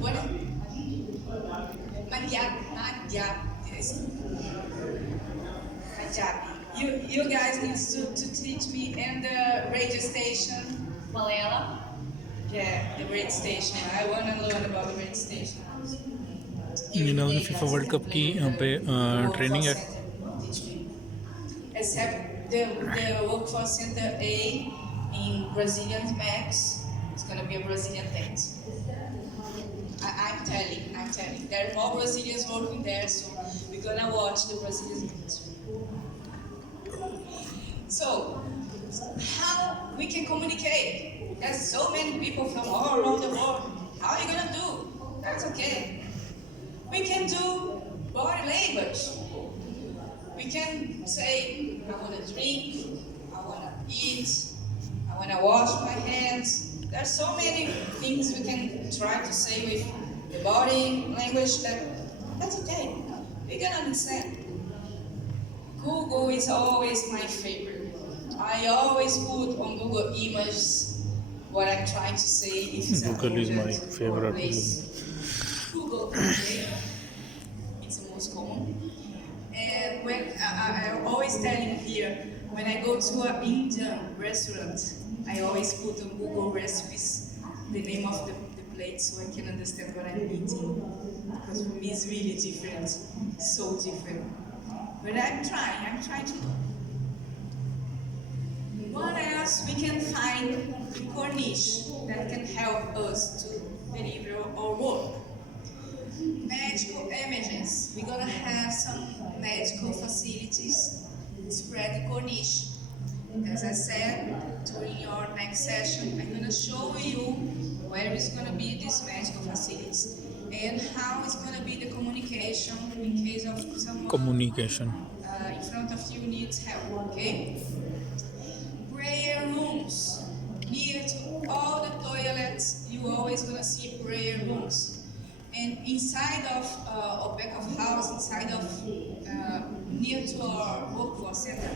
What? Manjab. Yes. Punjabi. You guys need to teach me and the radio station. Malayalam. Yeah, the radio station. I want to learn about the radio station. जिन्होंने FIFA world cup की यहाँ पे training है Except the workforce center A in Brazilian Max, it's gonna be a Brazilian tent. I'm telling. There are more Brazilians working there, so we're gonna watch the Brazilians. So, how we can communicate? There's so many people from all around the world. How are you gonna do? That's okay. We can do body language. We can say, I want to drink, I want to eat, I want to wash my hands. There's so many things we can try to say with the body language that's okay. We're gonna understand. Google is always my favorite. I always put on Google Images what I'm trying to say. If it's Google is my favorite. Google, okay? It's the most common. And when I'm always telling here, when I go to an Indian restaurant, I always put on Google recipes the name of the plate so I can understand what I'm eating. Because for me it's really different, so different. But I'm trying to. What else we can find in Corniche that can help us to deliver our work? Medical emergency. We're gonna have some medical facilities spread in Corniche. As I said, during our next session, I'm gonna show you where is gonna be these medical facilities and how is gonna be the communication in case of someone in front of you needs help, okay? Prayer rooms. Near to all the toilets, you always gonna see prayer rooms. And inside of or back of house, inside of near to our workforce center,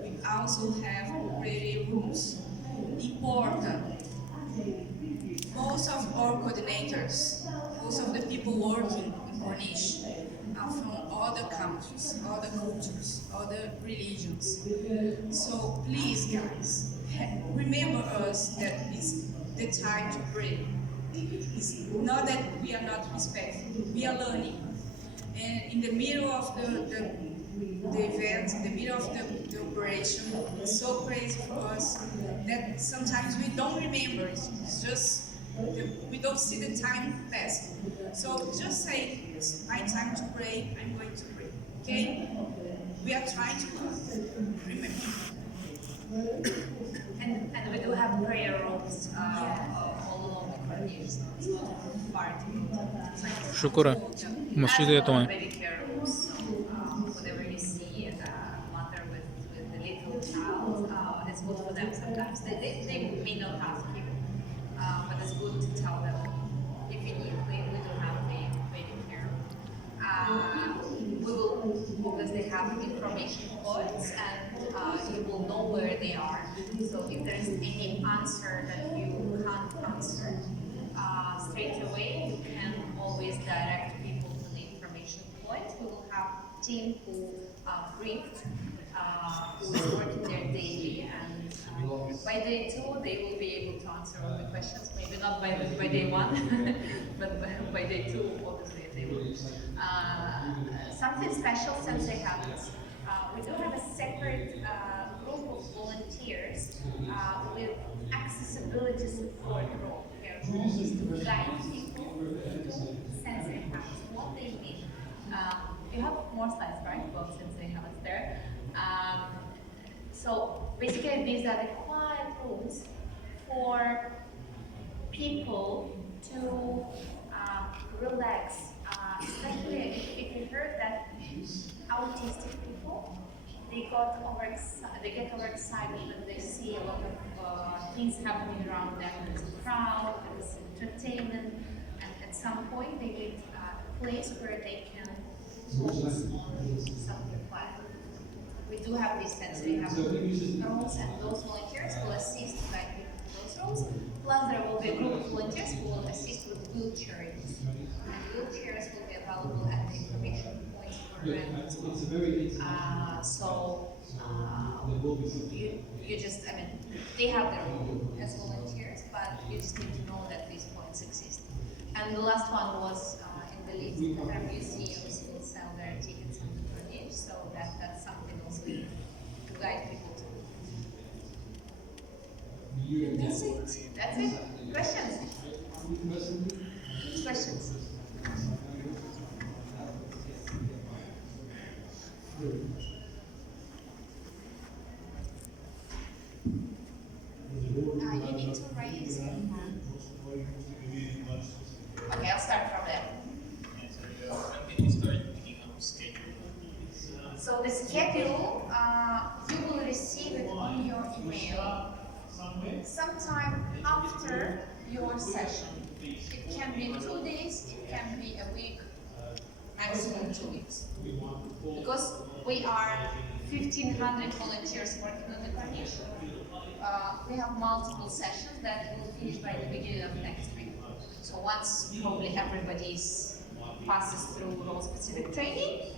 we also have prayer rooms. Important. Most of our coordinators, most of the people working in Corniche are from other countries, other cultures, other religions. So please, guys, remember us that it's the time to pray. It's not that we are not respectful, we are learning. And in the middle of the event, in the middle of the operation, it's so crazy for us that sometimes we don't remember. It's just, we don't see the time pass. So just say, it's my time to pray, I'm going to pray, okay? We are trying to remember. And we do have prayer rooms all along the Corniche, so it's not far to go to. शुक्र है मस्जिद है तो हैं Very prayer rooms, so whenever you see a mother with the little child, it's good for them sometimes. They may not ask you, but it's good to tell them if you need. We do have a waiting prayer room. We will obviously have information points, and you will know where they are. So if there's any answer that you can't answer straight away, you can always direct people to the information point. We will have a team who briefed, who is working there daily, and by day 2 they will be able to answer all the questions. Maybe not by day 1, but by day 2, obviously they will. Something special since they have this. We do have a separate group of volunteers with accessibility support role. Their role is to guide people to sensory habits, what they need. You have more slides, right? Well, since they have it there. So basically, these are the quiet rooms for people to relax. Especially if you heard that autistic people, they get overexcited when they see a lot of things happening around them. There's a crowd, there's entertainment, and at some point they need a place where they can focus on something quiet. We do have these sensory rooms, and those volunteers will assist to guide people to those rooms. Plus, there will be a group of volunteers who will assist with wheelchair use. rent. You just, I mean, they have their role as volunteers, but you just need to know that these points exist. And the last one was in the list, Qatar museums will sell their tickets on the Corniche, so that's something also to guide people to. That's it. That's it. Questions? Questions? You need to write it. Okay, I'll start from there. So the schedule, you will receive it on your email sometime after your session. It can be 2 days, it can be a week, maximum 2 weeks. Because we are 1,500 volunteers working on the Corniche. We have multiple sessions that will finish by the beginning of next week. So once probably everybody passes through role-specific training,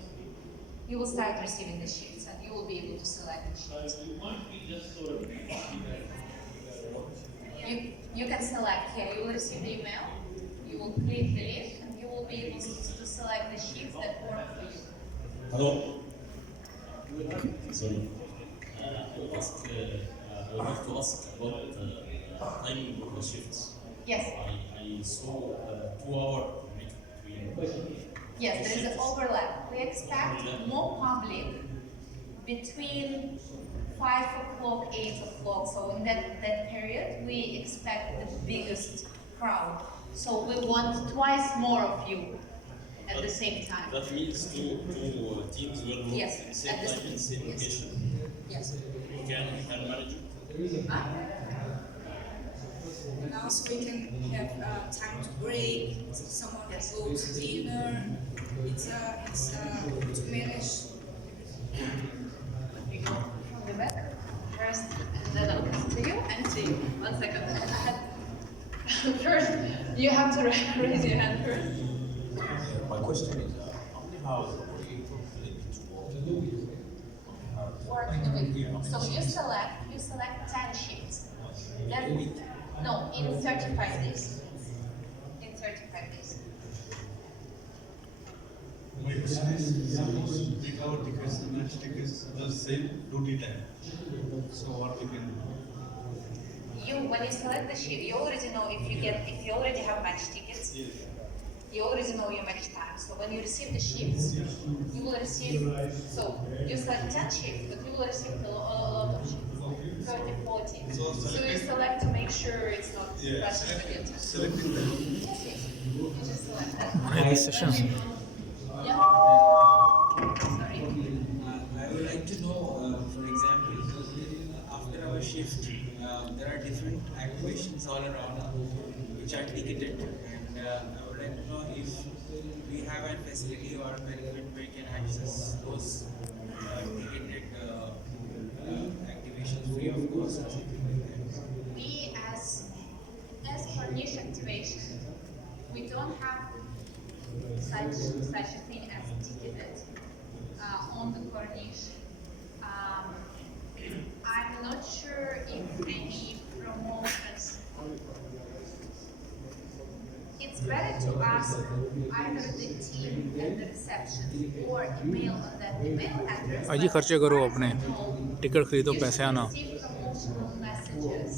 you will start receiving the sheets and you will be able to select the sheets. You can select here, you will receive the email, you will click the link and you will be able to select the sheets that work for you. Hello. Sorry. I would like to ask about timing of the shifts. Yes. I saw 2 hours between. Yes, there is an overlap. We expect more public between 5 o'clock, 8 o'clock. So in that period, we expect the biggest crowd. So we want twice more of you at the same time. That means two teams will work Yes, at the same time in the same yes. location. Yes. You can manage it. And also we can have time to break. Someone can go to dinner. It's to manage. We go from the back first, and then I'll come to you and to you. 1 second. First, you have to raise your hand first. My question is, how many hours are working Work in the week. So you select 10 shifts. Then, no, in 35 days. In 35 days. My question is, suppose we cover tickets, match tickets, the same duty time. So what we can do? When you select the shift, you already know if you already have match tickets. Yes. You already know your match time. So when you receive the shifts, you will receive. So you select 10 shifts, but you will receive a lot of shifts, 30, 40. So you select to make sure it's not rushing with your time. Selecting them. Yes, yes. You just select that. Any sessions? Yeah. Sorry. I would like to know, for example, after our shift, there are different activations all around which are ticketed, and I would like to know if we have a facility or an arrangement where we can access those ticketed activations free of cost or something like that. We as for niche activation, we don't have such a thing as ticketed on the Corniche. I'm not sure if any promotions. It's better to ask either the team at the reception or email on that email address. अजी खर्चे करो अपने ticket खरीदो पैसे आना Receive promotional messages